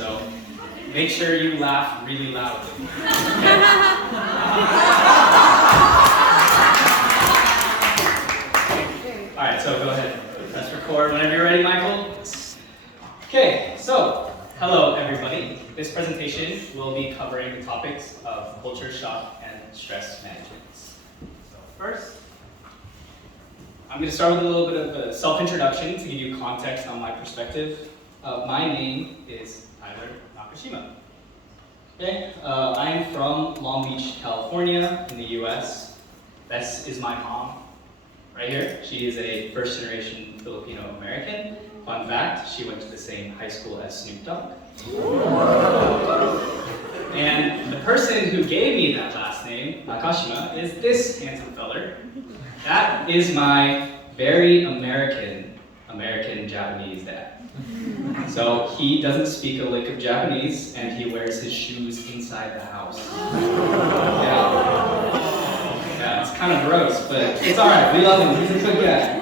so make sure you laugh really loudly. Alright, so go ahead. Press record whenever you're ready, Michael. Okay, so hello everybody. This presentation will be covering the topics of culture shock and stress management. So first, I'm going to start with a little bit of a self-introduction to give you context on my perspective. My name is Tyler Nakashima. Okay, I am from Long Beach, California, in the US. This is my mom, right here. She is a first-generation Filipino-American. Fun fact, she went to the same high school as Snoop Dogg. And the person who gave me that last name, Nakashima, is this handsome feller. That is my very American-Japanese dad. So he doesn't speak a lick of Japanese, and he wears his shoes inside the house. Yeah, it's kind of gross, but it's alright, we love him, he's a good guy.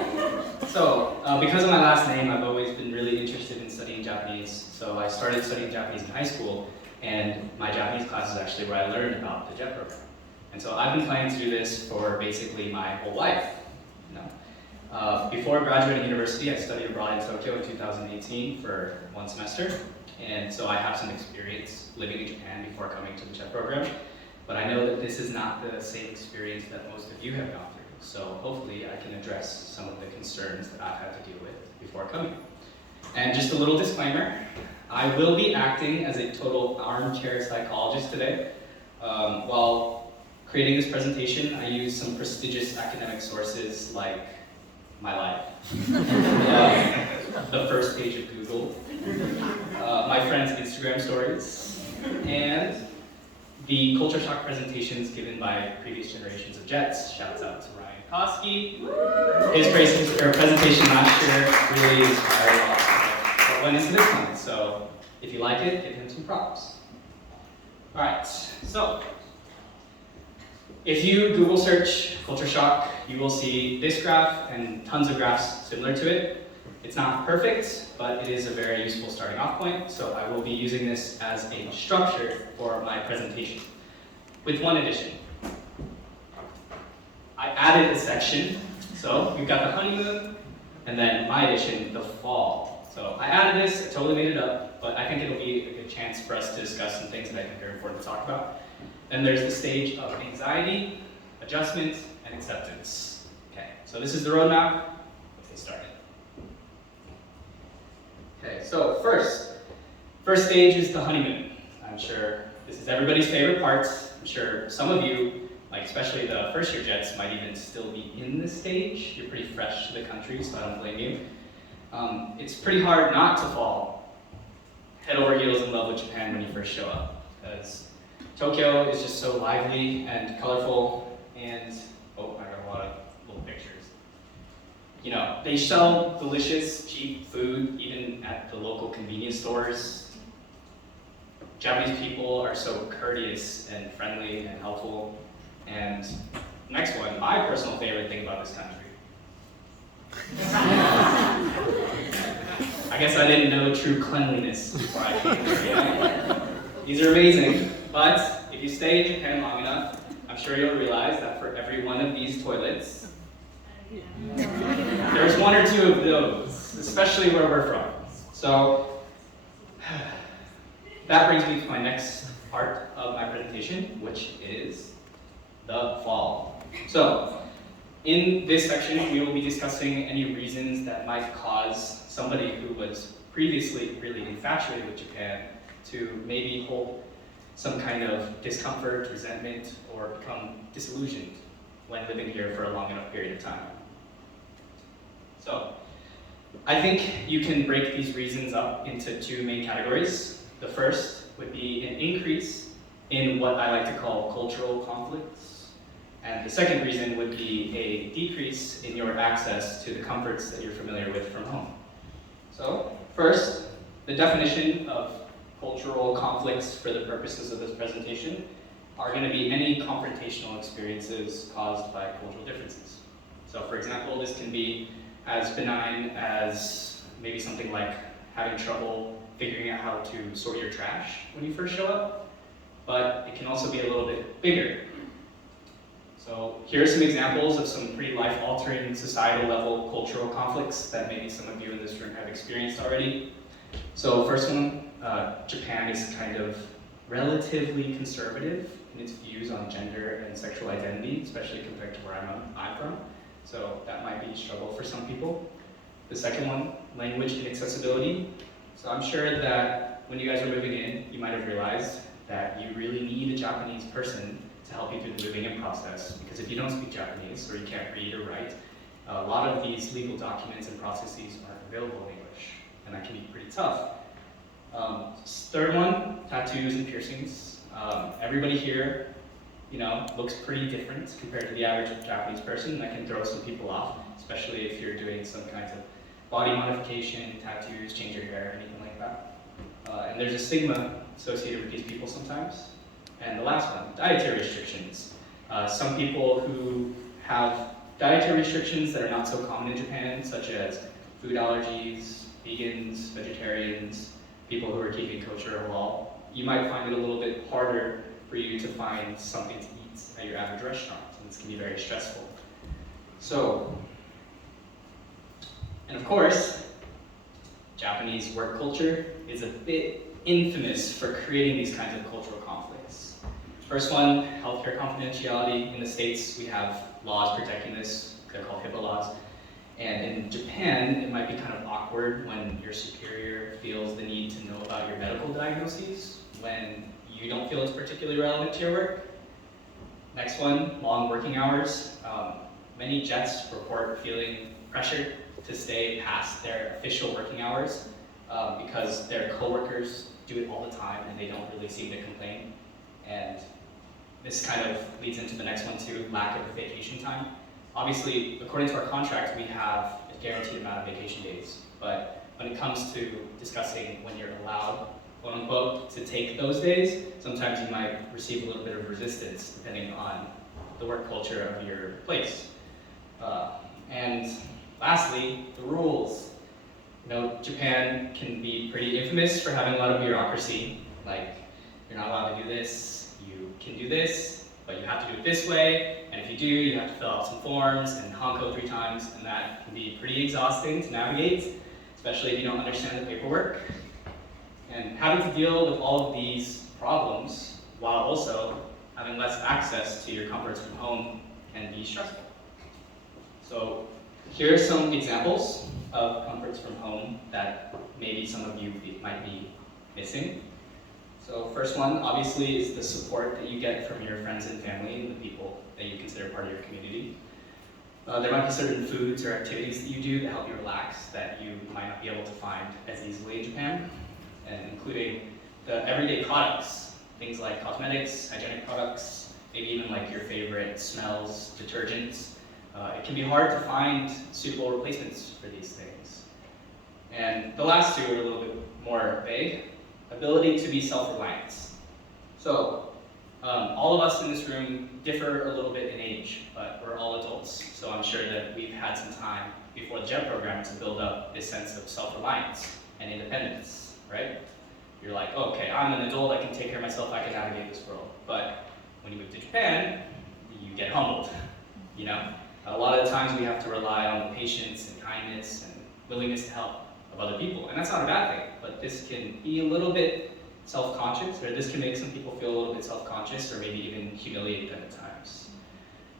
So, because of my last name, I've always been really interested in studying Japanese. So I started studying Japanese in high school, and my Japanese class is actually where I learned about the JET program. And so I've been planning to do this for basically my whole life. Before graduating university, I studied abroad in Tokyo in 2018 for 1 semester. And so I have some experience living in Japan before coming to the JET program. But I know that this is not the same experience that most of you have gone through. So hopefully I can address some of the concerns that I've had to deal with before coming. And just a little disclaimer, I will be acting as a total armchair psychologist today. While creating this presentation, I used some prestigious academic sources like my life, the first page of Google, my friend's Instagram stories, and the culture shock presentations given by previous generations of Jets. Shouts out to Ryan Koski. His presentation last year really inspired a lot of what went into this one. So if you like it, give him some props. All right, so if you Google search culture shock, you will see this graph and tons of graphs similar to it. It's not perfect, but it is a very useful starting off point, so I will be using this as a structure for my presentation. With one addition. I added a section, so we've got the honeymoon, and then my addition, the fall. So I added this, I totally made it up, but I think it'll be a good chance for us to discuss some things that I think are important to talk about. Then there's the stage of anxiety, adjustment, and acceptance. Okay, so this is the roadmap. Let's get started. Okay, so first stage is the honeymoon. I'm sure this is everybody's favorite part. I'm sure some of you, like especially the first year Jets, might even still be in this stage. You're pretty fresh to the country, so I don't blame you. It's pretty hard not to fall head over heels in love with Japan when you first show up, because Tokyo is just so lively and colorful, and I got a lot of little pictures. You know, they sell delicious, cheap food even at the local convenience stores. Japanese people are so courteous and friendly and helpful. And next one, my personal favorite thing about this country. I guess I didn't know true cleanliness before I came here. These are amazing, but if you stay in Japan long enough, I'm sure you'll realize that for every one of these toilets, there's one or two of those, especially where we're from. So that brings me to my next part of my presentation, which is the fall. So in this section, we will be discussing any reasons that might cause somebody who was previously really infatuated with Japan to maybe hold some kind of discomfort, resentment, or become disillusioned when living here for a long enough period of time. So, I think you can break these reasons up into two main categories. The first would be an increase in what I like to call cultural conflicts. And the second reason would be a decrease in your access to the comforts that you're familiar with from home. So, first, the definition of cultural conflicts for the purposes of this presentation are going to be any confrontational experiences caused by cultural differences. So for example, this can be as benign as maybe something like having trouble figuring out how to sort your trash when you first show up, but it can also be a little bit bigger. So here are some examples of some pretty life-altering, societal-level cultural conflicts that maybe some of you in this room have experienced already. So first one, Japan is kind of relatively conservative in its views on gender and sexual identity, especially compared to where I'm from. So that might be a struggle for some people. The second one, language inaccessibility. So I'm sure that when you guys are moving in, you might have realized that you really need a Japanese person to help you through the moving in process, because if you don't speak Japanese or you can't read or write, a lot of these legal documents and processes aren't available in English, and that can be pretty tough. Third one, tattoos and piercings. Everybody here, looks pretty different compared to the average Japanese person. That can throw some people off, especially if you're doing some kinds of body modification, tattoos, change your hair, anything like that. And there's a stigma associated with these people sometimes. And the last one, dietary restrictions. Some people who have dietary restrictions that are not so common in Japan, such as food allergies, vegans, vegetarians, people who are keeping kosher or halal, you might find it a little bit harder for you to find something to eat at your average restaurant, and this can be very stressful. So, and of course, Japanese work culture is a bit infamous for creating these kinds of cultural conflicts. First one, healthcare confidentiality. In the States, we have laws protecting this. They're called HIPAA laws. And in Japan, it might be kind of awkward when your superior feels the need to know about your medical diagnoses when you don't feel it's particularly relevant to your work. Next one, long working hours. Many JETs report feeling pressured to stay past their official working hours because their coworkers do it all the time and they don't really seem to complain. And this kind of leads into the next one too, lack of vacation time. Obviously, according to our contract, we have a guaranteed amount of vacation days, but when it comes to discussing when you're allowed, quote unquote, to take those days, sometimes you might receive a little bit of resistance depending on the work culture of your place. And lastly, the rules. Japan can be pretty infamous for having a lot of bureaucracy, like you're not allowed to do this, you can do this, but you have to do it this way, and if you do, you have to fill out some forms and honko 3 times, and that can be pretty exhausting to navigate, especially if you don't understand the paperwork. And having to deal with all of these problems while also having less access to your comforts from home can be stressful. So here are some examples of comforts from home that maybe some of you might be missing. So first one, obviously, is the support that you get from your friends and family and the people that you consider part of your community. There might be certain foods or activities that you do to help you relax that you might not be able to find as easily in Japan, and including the everyday products, things like cosmetics, hygienic products, maybe even like your favorite smells, detergents. It can be hard to find suitable replacements for these things. And the last two are a little bit more vague. Ability to be self-reliant. So, all of us in this room differ a little bit in age, but we're all adults. So I'm sure that we've had some time before the JET program to build up this sense of self-reliance and independence, right? You're like, okay, I'm an adult, I can take care of myself, I can navigate this world. But when you move to Japan, you get humbled, A lot of the times we have to rely on the patience and kindness and willingness to help of other people. And that's not a bad thing, but this can be a little bit self-conscious, or this can make some people feel a little bit self-conscious, or maybe even humiliate them at times.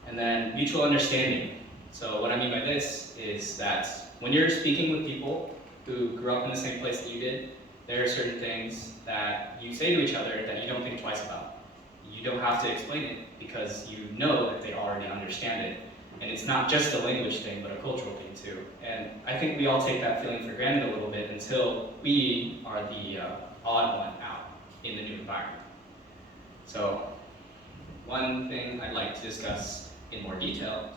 And then mutual understanding. So what I mean by this is that when you're speaking with people who grew up in the same place that you did, there are certain things that you say to each other that you don't think twice about. You don't have to explain it because you know that they already understand it. And it's not just a language thing, but a cultural thing too. And I think we all take that feeling for granted a little bit until we are the odd one out in the new environment. So one thing I'd like to discuss in more detail.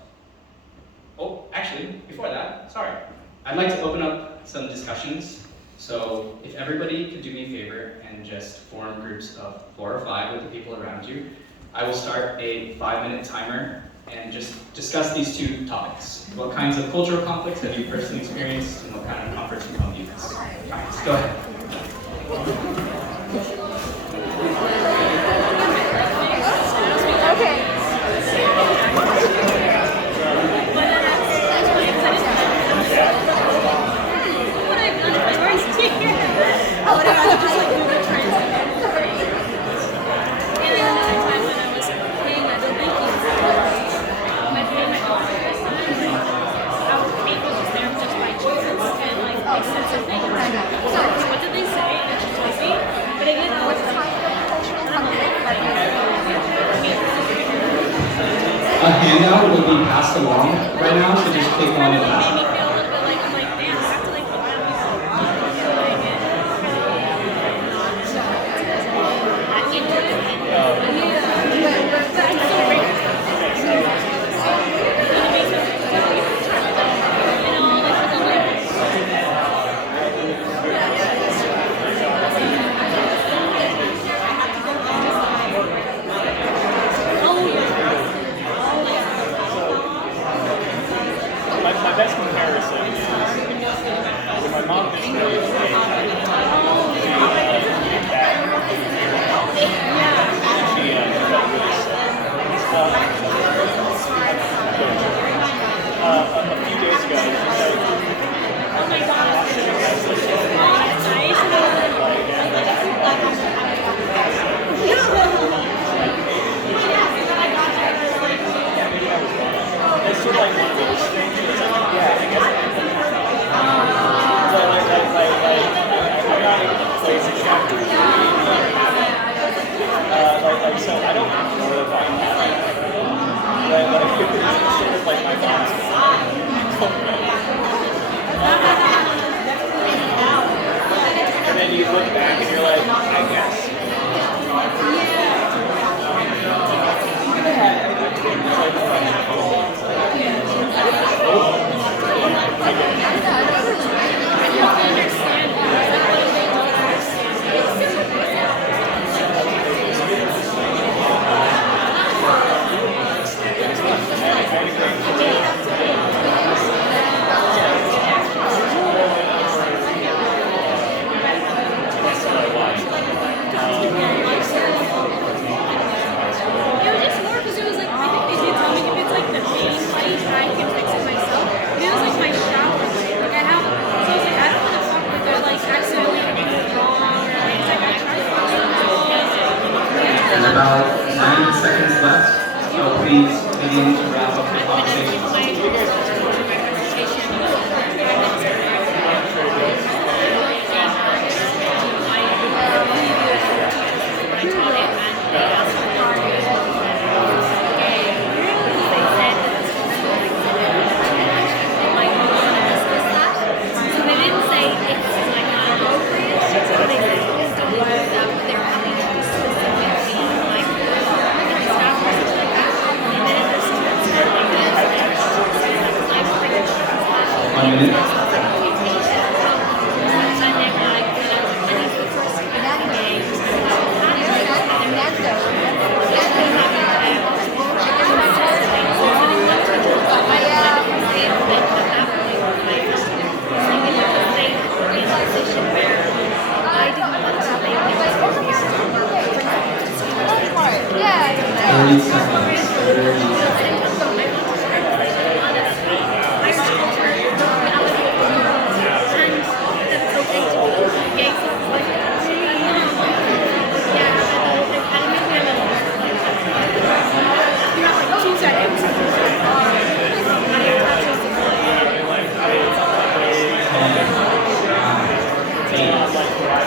Oh, actually, before that, sorry. I'd like to open up some discussions. So if everybody could do me a favor and just form groups of 4 or 5 with the people around you, I will start a 5-minute timer and just discuss these 2 topics. What kinds of cultural conflicts have you personally experienced, and what kind of comforts from home do you experience? Go ahead. A handout will be passed along right now, so just take one of that. My best comparison is when my mom displayed a eating bag. She felt really sick. A few days ago, she's like, oh my gosh, it's sort of like one of those things. Yeah, I guess. I'm not able to place a chapter. So I don't know if I have it. It's sort of like my mom's. And then you look back and you're like, I guess. About 90 seconds left, so please begin to wrap up the conversation.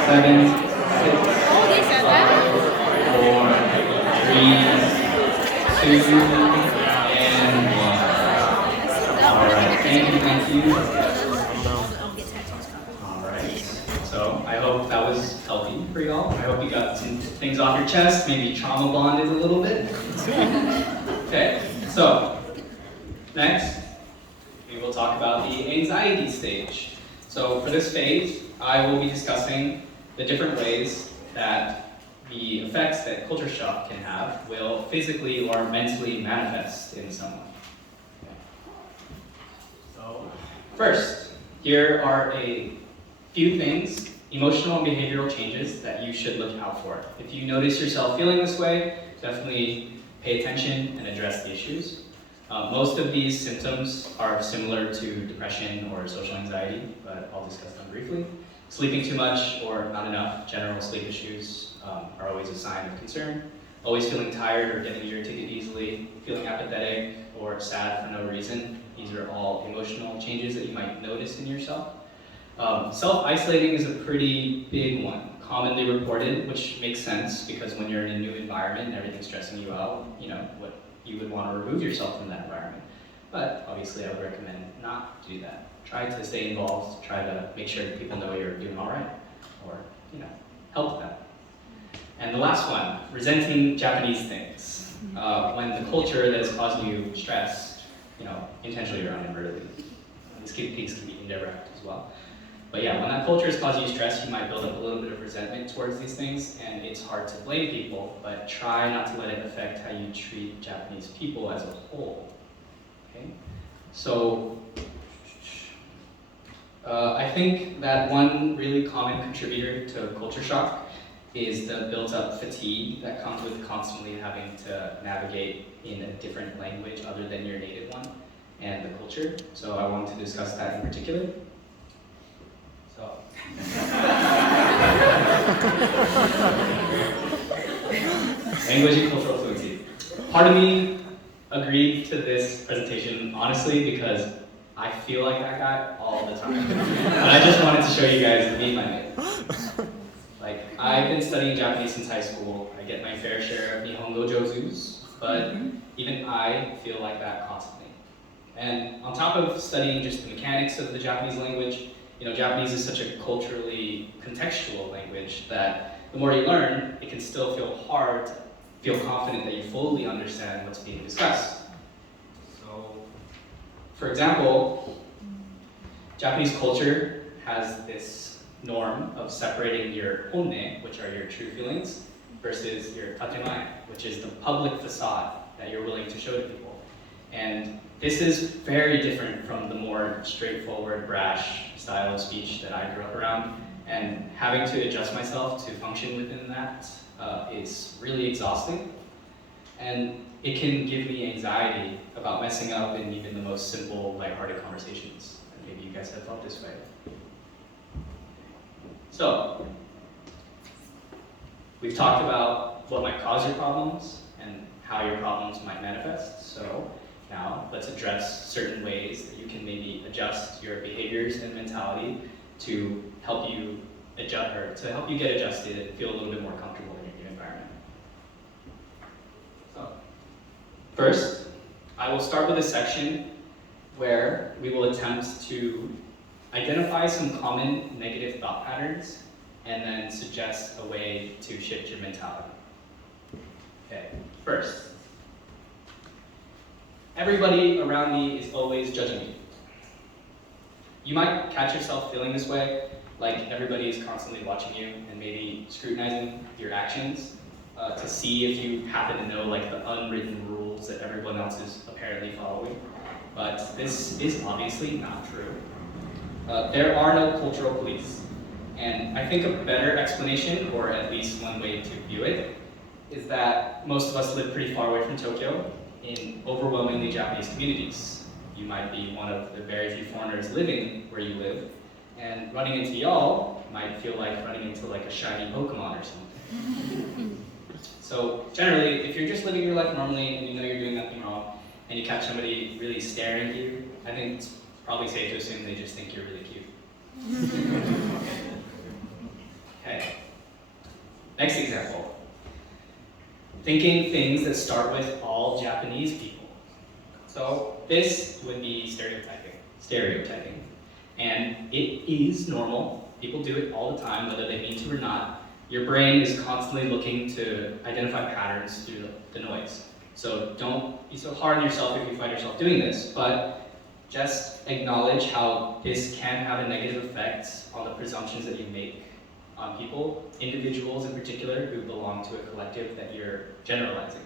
Seven, 6, 5, 4, 3, 2, and 1. Alright, thank you. Alright, so I hope that was healthy for y'all. I hope you got some things off your chest, maybe trauma bonded a little bit. Okay, so next we will talk about the anxiety stage. So for this phase, I will be discussing the different ways that the effects that culture shock can have will physically or mentally manifest in someone. So first, here are a few things emotional and behavioral changes that you should look out for. If you notice yourself feeling this way, definitely pay attention and address the issues. Most of these symptoms are similar to depression or social anxiety, but I'll discuss them briefly. Sleeping too much or not enough, general sleep issues are always a sign of concern. Always feeling tired or getting irritated easily, feeling apathetic or sad for no reason. These are all emotional changes that you might notice in yourself. Self-isolating is a pretty big one, commonly reported, which makes sense because when you're in a new environment and everything's stressing you out, what you would want to remove yourself from that environment. But obviously I would recommend not to do that. Try to stay involved, try to make sure that people know you're doing all right, or help them. And the last one, resenting Japanese things. When the culture that is causing you stress, intentionally or inadvertently. These things can be indirect as well. But yeah, when that culture is causing you stress, you might build up a little bit of resentment towards these things, and it's hard to blame people, but try not to let it affect how you treat Japanese people as a whole. Okay? So, I think that one really common contributor to culture shock is the built-up fatigue that comes with constantly having to navigate in a different language other than your native one and the culture. So I wanted to discuss that in particular. So. Language and cultural fluency. Part of me agreed to this presentation honestly because I feel like that guy all the time. But I just wanted to show you guys me my mate. Like, I've been studying Japanese since high school. I get my fair share of Nihongo Jozus, but even I feel like that constantly. And on top of studying just the mechanics of the Japanese language, Japanese is such a culturally contextual language that the more you learn, it can still feel hard to feel confident that you fully understand what's being discussed. So, for example, Japanese culture has this norm of separating your honne, which are your true feelings, versus your tatemae, which is the public facade that you're willing to show to people. And this is very different from the more straightforward, brash style of speech that I grew up around. And having to adjust myself to function within that is really exhausting. And it can give me anxiety about messing up in even the most simple, lighthearted conversations. And maybe you guys have felt this way. So, we've talked about what might cause your problems and how your problems might manifest. So now let's address certain ways that you can maybe adjust your behaviors and mentality to help you adjust, or to help you get adjusted and feel a little bit more comfortable in your new environment. So, first, I will start with a section where we will attempt to identify some common negative thought patterns and then suggest a way to shift your mentality. Okay, first, everybody around me is always judging me. You might catch yourself feeling this way, like everybody is constantly watching you and maybe scrutinizing your actions to see if you happen to know like the unwritten rules that everyone else is apparently following. But this is obviously not true. There are no cultural police. And I think a better explanation, or at least one way to view it, is that most of us live pretty far away from Tokyo in overwhelmingly Japanese communities. You might be one of the very few foreigners living where you live, and running into y'all might feel like running into like a shiny Pokemon or something. So generally, if you're just living your life normally and you know you're doing nothing wrong, and you catch somebody really staring at you, I think it's probably safe to assume they just think you're really cute. Okay. Next example. Thinking things that start with all Japanese people. So this would be stereotyping. And it is normal. People do it all the time, whether they mean to or not. Your brain is constantly looking to identify patterns through the noise. So don't be so hard on yourself if you find yourself doing this, but just acknowledge how this can have a negative effect on the presumptions that you make on people, individuals in particular, who belong to a collective that you're generalizing.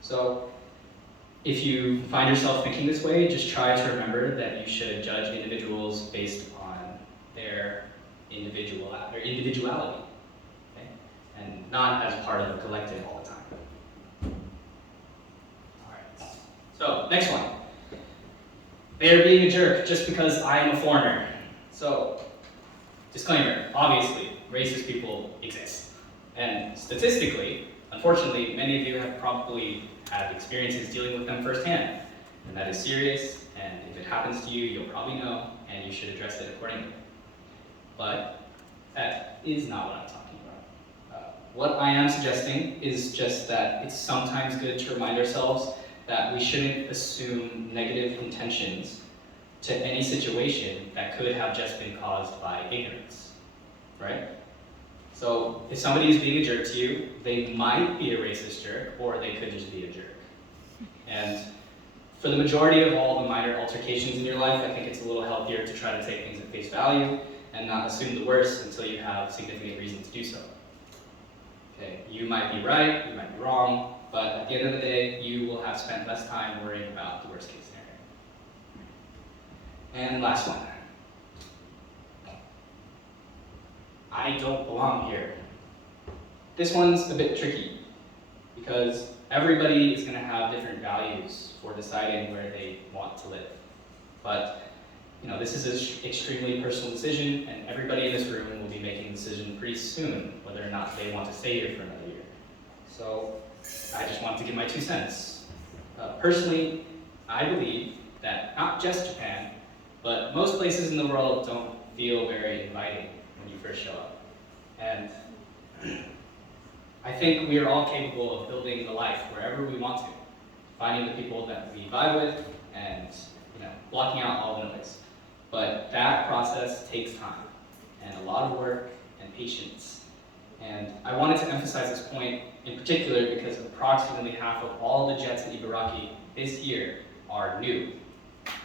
So if you find yourself thinking this way, just try to remember that you should judge individuals based on their individuality, okay? And not as part of a collective all the time. All right. So next one. They're being a jerk just because I am a foreigner. So, disclaimer, obviously, racist people exist. And statistically, unfortunately, many of you have probably had experiences dealing with them firsthand. And that is serious, and if it happens to you, you'll probably know, and you should address it accordingly. But that is not what I'm talking about. What I am suggesting is just that it's sometimes good to remind ourselves that we shouldn't assume negative intentions to any situation that could have just been caused by ignorance, right? So if somebody is being a jerk to you, they might be a racist jerk, or they could just be a jerk. And for the majority of all the minor altercations in your life, I think it's a little healthier to try to take things at face value and not assume the worst until you have significant reason to do so. Okay, you might be right, you might be wrong, but at the end of the day, you will have spent less time worrying about the worst case scenario. And last one. I don't belong here. This one's a bit tricky because everybody is going to have different values for deciding where they want to live. But this is an extremely personal decision, and everybody in this room will be making a decision pretty soon whether or not they want to stay here for another year. So I just want to give my 2 cents. Personally, I believe that not just Japan, but most places in the world don't feel very inviting when you first show up. And I think we are all capable of building a life wherever we want to, finding the people that we vibe with and blocking out all the noise. But that process takes time and a lot of work and patience. And I wanted to emphasize this point in particular because approximately half of all the jets at Ibaraki this year are new.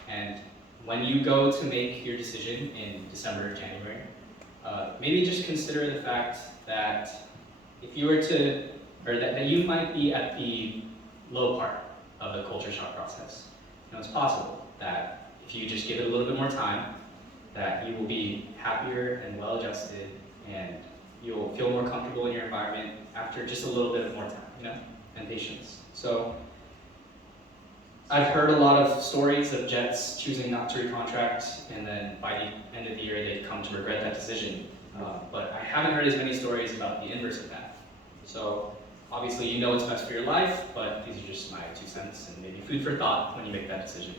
And when you go to make your decision in December or January, maybe just consider the fact that if you were to, or that you might be at the low part of the culture shock process. It's possible that if you just give it a little bit more time, that you will be happier and well-adjusted, and you'll feel more comfortable in your environment after just a little bit more time, and patience. So I've heard a lot of stories of jets choosing not to recontract, and then by the end of the year, they come to regret that decision. But I haven't heard as many stories about the inverse of that. So obviously, you know what's best for your life, but these are just my 2 cents and maybe food for thought when you make that decision.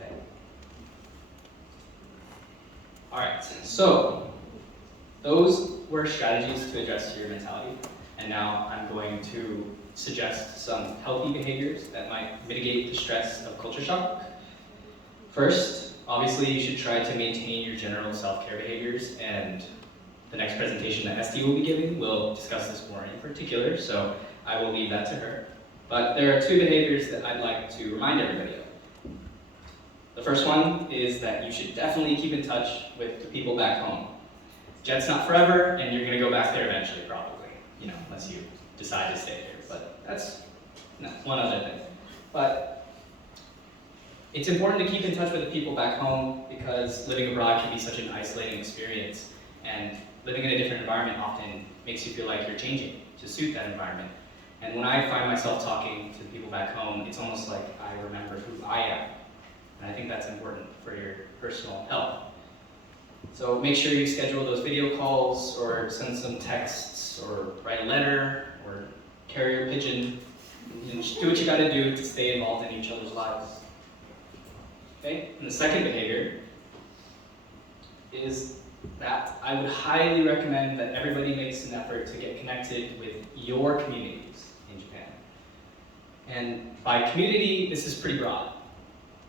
Okay. All right, so those were strategies to address your mentality. And now I'm going to suggest some healthy behaviors that might mitigate the stress of culture shock. First, obviously, you should try to maintain your general self-care behaviors, and the next presentation that Esty will be giving will discuss this more in particular, so I will leave that to her. But there are 2 behaviors that I'd like to remind everybody of. The first one is that you should definitely keep in touch with the people back home. Jet's not forever, and you're going to go back there eventually, probably, unless you decide to stay here. But that's one other thing. But it's important to keep in touch with the people back home because living abroad can be such an isolating experience, and living in a different environment often makes you feel like you're changing to suit that environment. And when I find myself talking to the people back home, it's almost like I remember who I am. And I think that's important for your personal health. So make sure you schedule those video calls, or send some texts, or write a letter, or carrier pigeon. And just do what you gotta do to stay involved in each other's lives. Okay? And the second behavior is that I would highly recommend that everybody makes an effort to get connected with your communities in Japan. And by community, this is pretty broad.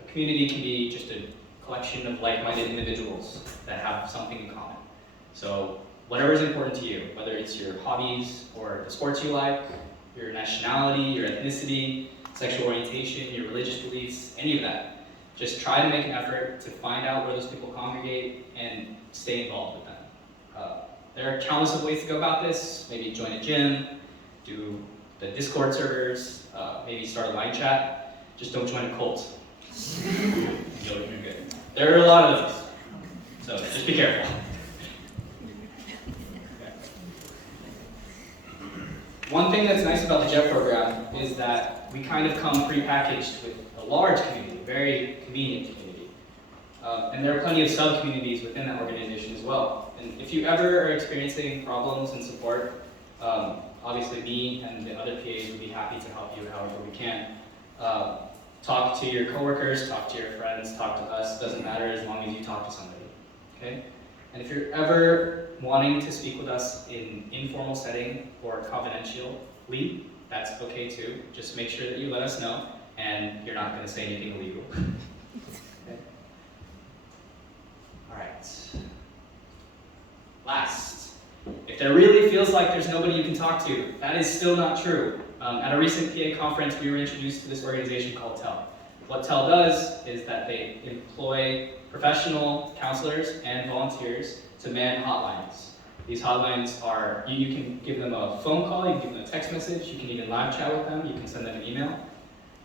A community can be just a collection of like-minded individuals that have something in common. So whatever is important to you, whether it's your hobbies or the sports you like, your nationality, your ethnicity, sexual orientation, your religious beliefs, any of that, just try to make an effort to find out where those people congregate and stay involved with them. There are countless of ways to go about this. Maybe join a gym, do the Discord servers, maybe start a line chat. Just don't join a cult. You're good. There are a lot of those, so just be careful. one thing that's nice about the JET program is that we kind of come prepackaged with a large community, a very convenient community. And there are plenty of sub-communities within that organization as well. And if you ever are experiencing problems and support, obviously me and the other PAs would be happy to help you however we can. Talk to your coworkers, talk to your friends, talk to us, doesn't matter as long as you talk to somebody, okay? And if you're ever wanting to speak with us in informal setting or confidentially, that's okay too. Just make sure that you let us know and you're not gonna say anything illegal. Okay? All right. Last, if there really feels like there's nobody you can talk to, that is still not true. At a recent PA conference, we were introduced to this organization called TEL. What TEL does is that they employ professional counselors and volunteers to man hotlines. These hotlines are, you can give them a phone call, you can give them a text message, you can even live chat with them, you can send them an email.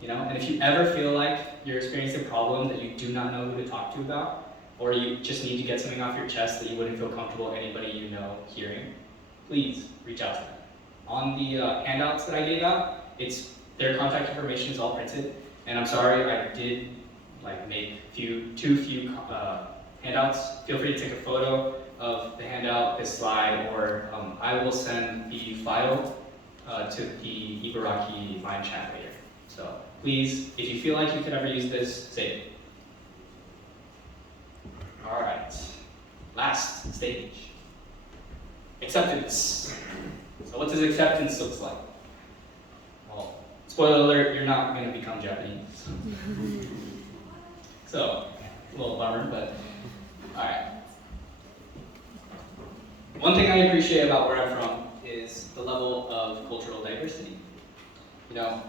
And if you ever feel like you're experiencing a problem that you do not know who to talk to about, or you just need to get something off your chest that you wouldn't feel comfortable anybody you know hearing, please reach out to them. On the handouts that I gave out, their contact information is all printed. And I'm sorry, I did make too few handouts. Feel free to take a photo of the handout, this slide, or I will send the file to the Ibaraki line chat later. So please, if you feel like you could ever use this, save it. All right, last stage, acceptance. So what does acceptance look like? Well, spoiler alert, you're not going to become Japanese. So, a little bummer, but all right. One thing I appreciate about where I'm from is the level of cultural diversity. The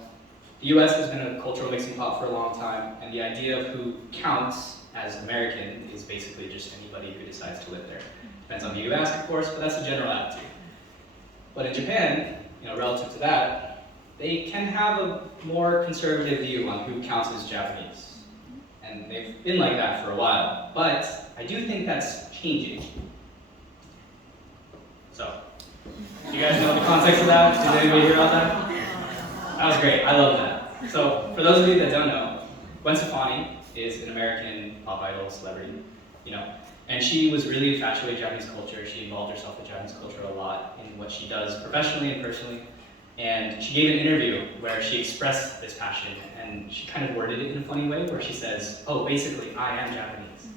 US has been a cultural mixing pot for a long time, and the idea of who counts as American is basically just anybody who decides to live there. Depends on who you ask, of course, but that's the general attitude. But in Japan, relative to that, they can have a more conservative view on who counts as Japanese. And they've been like that for a while. But I do think that's changing. So, do you guys know the context of that? Did anybody hear about that? That was great. I love that. So, for those of you that don't know, Gwen Stefani is an American pop idol celebrity, and she was really infatuated with Japanese culture. She involved herself with Japanese culture a lot in what she does professionally and personally. And she gave an interview where she expressed this passion, and she kind of worded it in a funny way where she says, oh, basically, I am Japanese.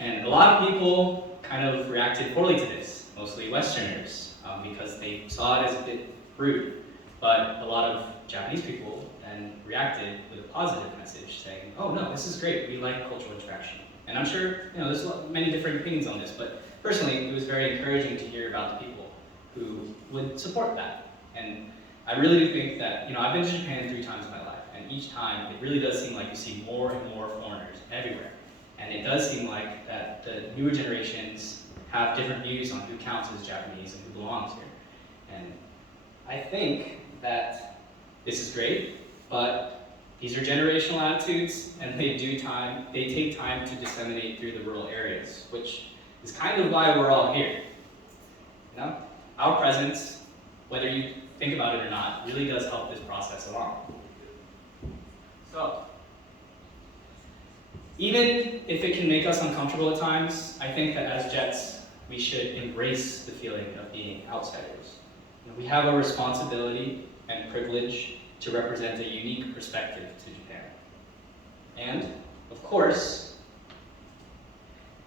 And a lot of people kind of reacted poorly to this, mostly Westerners, because they saw it as a bit rude. But a lot of Japanese people then reacted with a positive message saying, oh no, this is great, we like cultural interaction. And I'm sure, there's many different opinions on this, but personally, it was very encouraging to hear about the people who would support that. And I really do think that, I've been to Japan 3 times in my life, and each time it really does seem like you see more and more foreigners everywhere. And it does seem like that the newer generations have different views on who counts as Japanese and who belongs here. And I think that this is great, but these are generational attitudes, and they take time to disseminate through the rural areas, which is kind of why we're all here. Our presence, whether you think about it or not, really does help this process along. So, even if it can make us uncomfortable at times, I think that as Jets, we should embrace the feeling of being outsiders. We have a responsibility and privilege to represent a unique perspective to Japan. And, of course,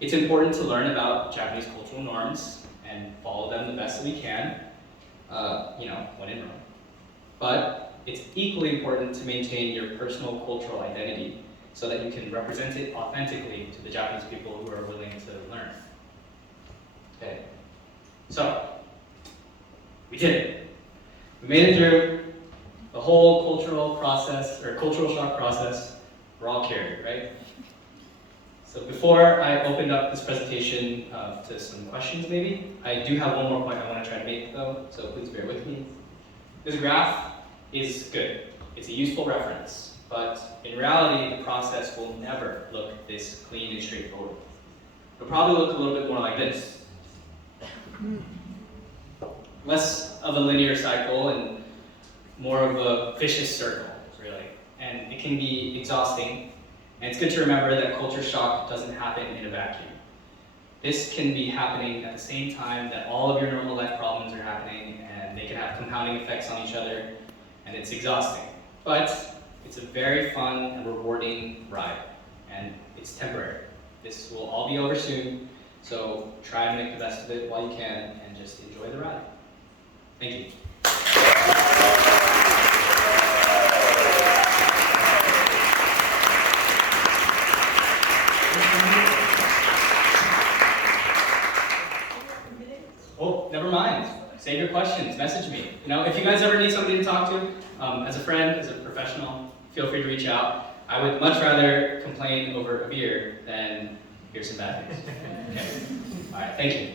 it's important to learn about Japanese cultural norms and follow them the best that we can, when in Rome. But it's equally important to maintain your personal cultural identity so that you can represent it authentically to the Japanese people who are willing to learn. Okay, so we did it. We made it through the whole cultural process, or cultural shock process. We're all cured, right? So before I opened up this presentation to some questions maybe, I do have one more point I want to try to make though, so please bear with me. This graph is good. It's a useful reference, but in reality, the process will never look this clean and straightforward. It'll probably look a little bit more like this. less of a linear cycle and more of a vicious circle, really. And it can be exhausting. And it's good to remember that culture shock doesn't happen in a vacuum. This can be happening at the same time that all of your normal life problems are happening, and they can have compounding effects on each other, and it's exhausting. But it's a very fun and rewarding ride, and it's temporary. This will all be over soon, so try and make the best of it while you can, and just enjoy the ride. Thank you. Oh, never mind. Save your questions, message me. You know, if you guys ever need somebody to talk to, as a friend, as a professional, feel free to reach out. I would much rather complain over a beer than hear some bad news. Okay. All right, thank you.